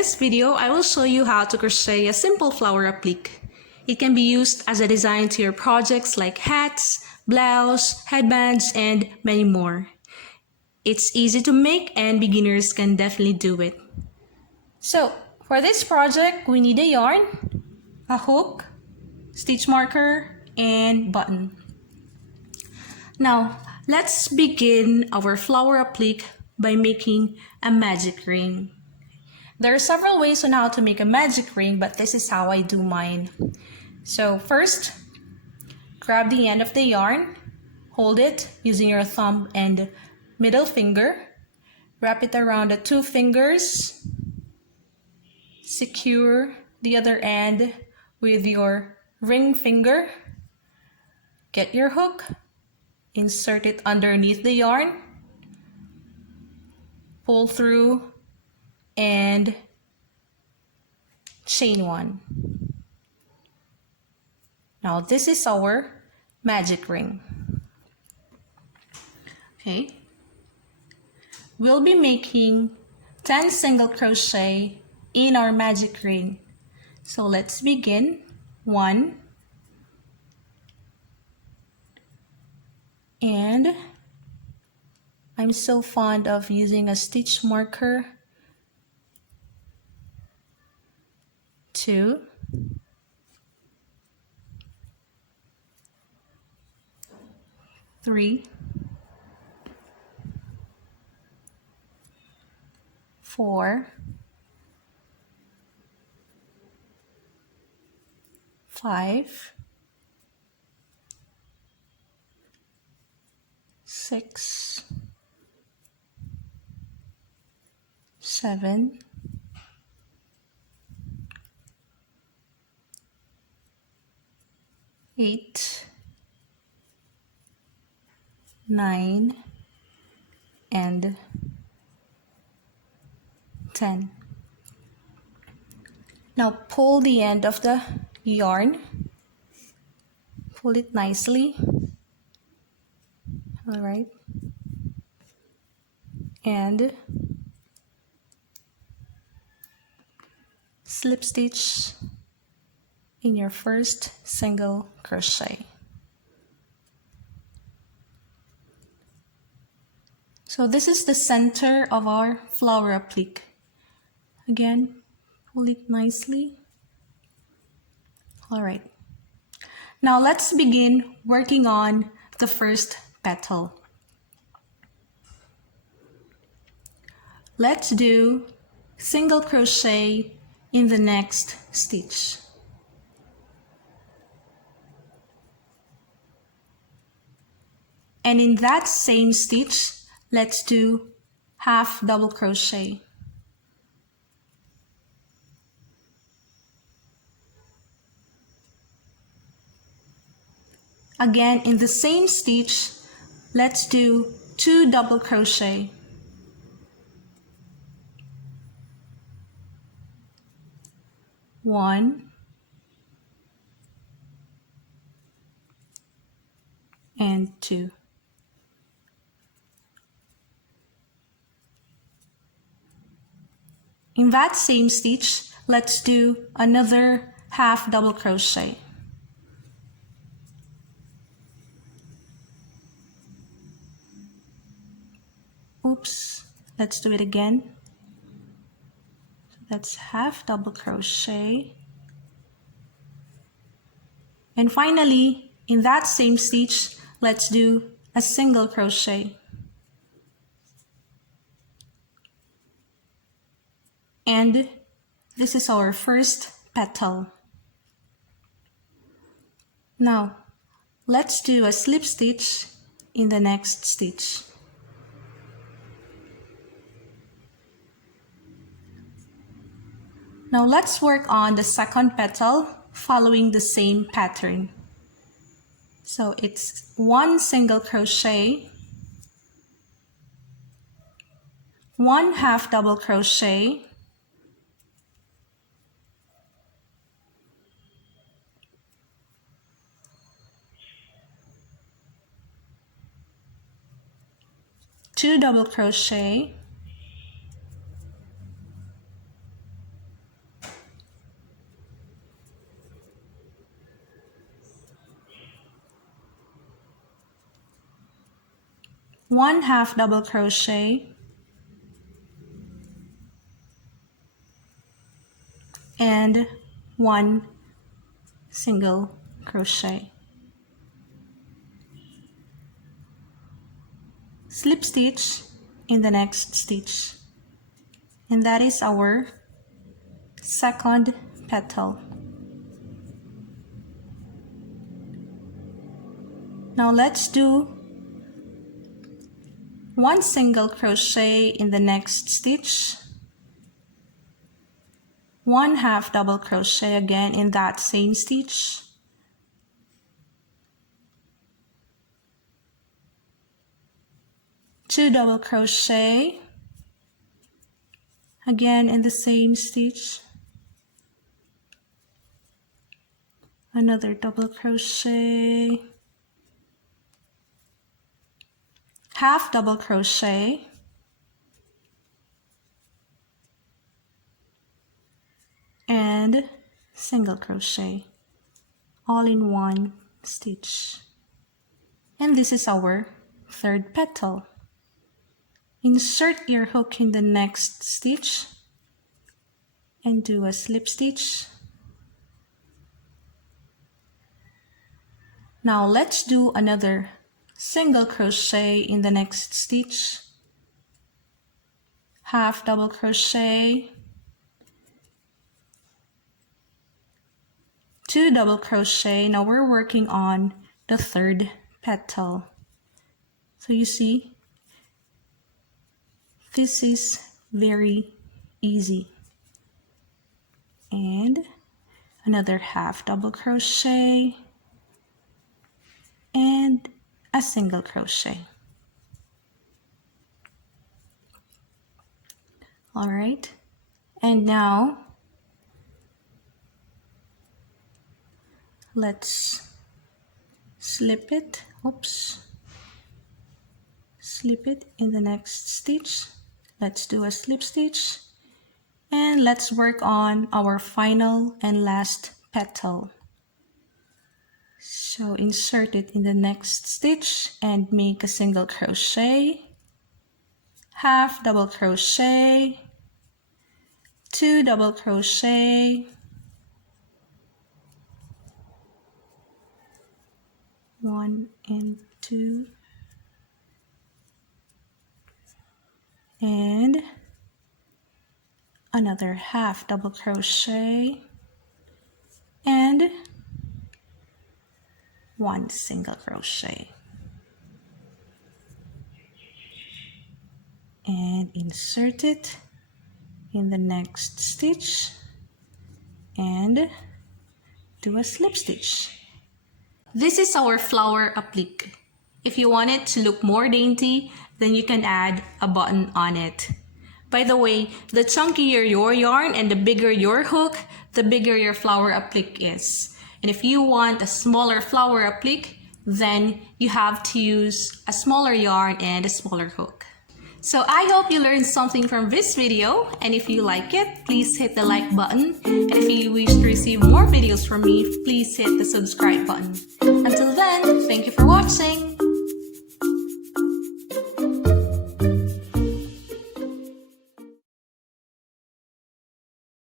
this video, I will show you how to crochet a simple flower applique. It can be used as a design to your projects like hats, blouse, headbands, and many more. It's easy to make and beginners can definitely do it. So, for this project, we need a yarn, a hook, stitch marker, and button. Now, let's begin our flower applique by making a magic ring. There are several ways on how to make a magic ring, but this is how I do mine. So first, grab the end of the yarn, hold it using your thumb and middle finger, wrap it around the two fingers, secure the other end with your ring finger, get your hook, insert it underneath the yarn, pull through, and chain one. Now this is our magic ring. Okay, we'll be making 10 single crochet in our magic ring. So let's begin. 1, and I'm so fond of using a stitch marker. 2, 3, 4, 5, 6, 7, 8, 9, and 10. Now pull the end of the yarn, pull it nicely, all right, and slip stitch in your first single crochet. So this is the center of our flower applique. Again, pull it nicely. All right. Now let's begin working on the first petal. Let's do single crochet in the next stitch. And in that same stitch, let's do half double crochet. Again, in the same stitch, let's do 2 double crochet. One and 2. In that same stitch, let's do another half double crochet. Oops, let's do it again. So that's half double crochet. And finally, in that same stitch, let's do a single crochet. And this is our first petal. Now, let's do a slip stitch in the next stitch. Now let's work on the second petal following the same pattern. So it's 1 single crochet, 1 half double crochet, two double crochet, 1 half double crochet, and 1 single crochet. Slip stitch in the next stitch, and that is our second petal. Now let's do 1 single crochet in the next stitch, 1 half double crochet again in that same stitch, two double crochet again in the same stitch, another double crochet, half double crochet, and single crochet all in one stitch. And this is our third petal. Insert your hook in the next stitch and do a slip stitch. Now let's do another single crochet in the next stitch, half double crochet, two double crochet. Now we're working on the third petal. So you see, this is very easy. And another half double crochet and a single crochet. All right, and now let's slip it. Slip it in the next stitch. Let's do a slip stitch, and let's work on our final and last petal. So insert it in the next stitch and make a single crochet, half double crochet, two double crochet, one and two, and another half double crochet and one single crochet, and insert it in the next stitch and do a slip stitch. This is our flower applique. If you want it to look more dainty, then you can add a button on it. By the way, the chunkier your yarn and the bigger your hook, the bigger your flower applique is. And if you want a smaller flower applique, then you have to use a smaller yarn and a smaller hook. So I hope you learned something from this video, and if you like it, please hit the like button. And if you wish to receive more videos from me, please hit the subscribe button. Until then, thank you for watching.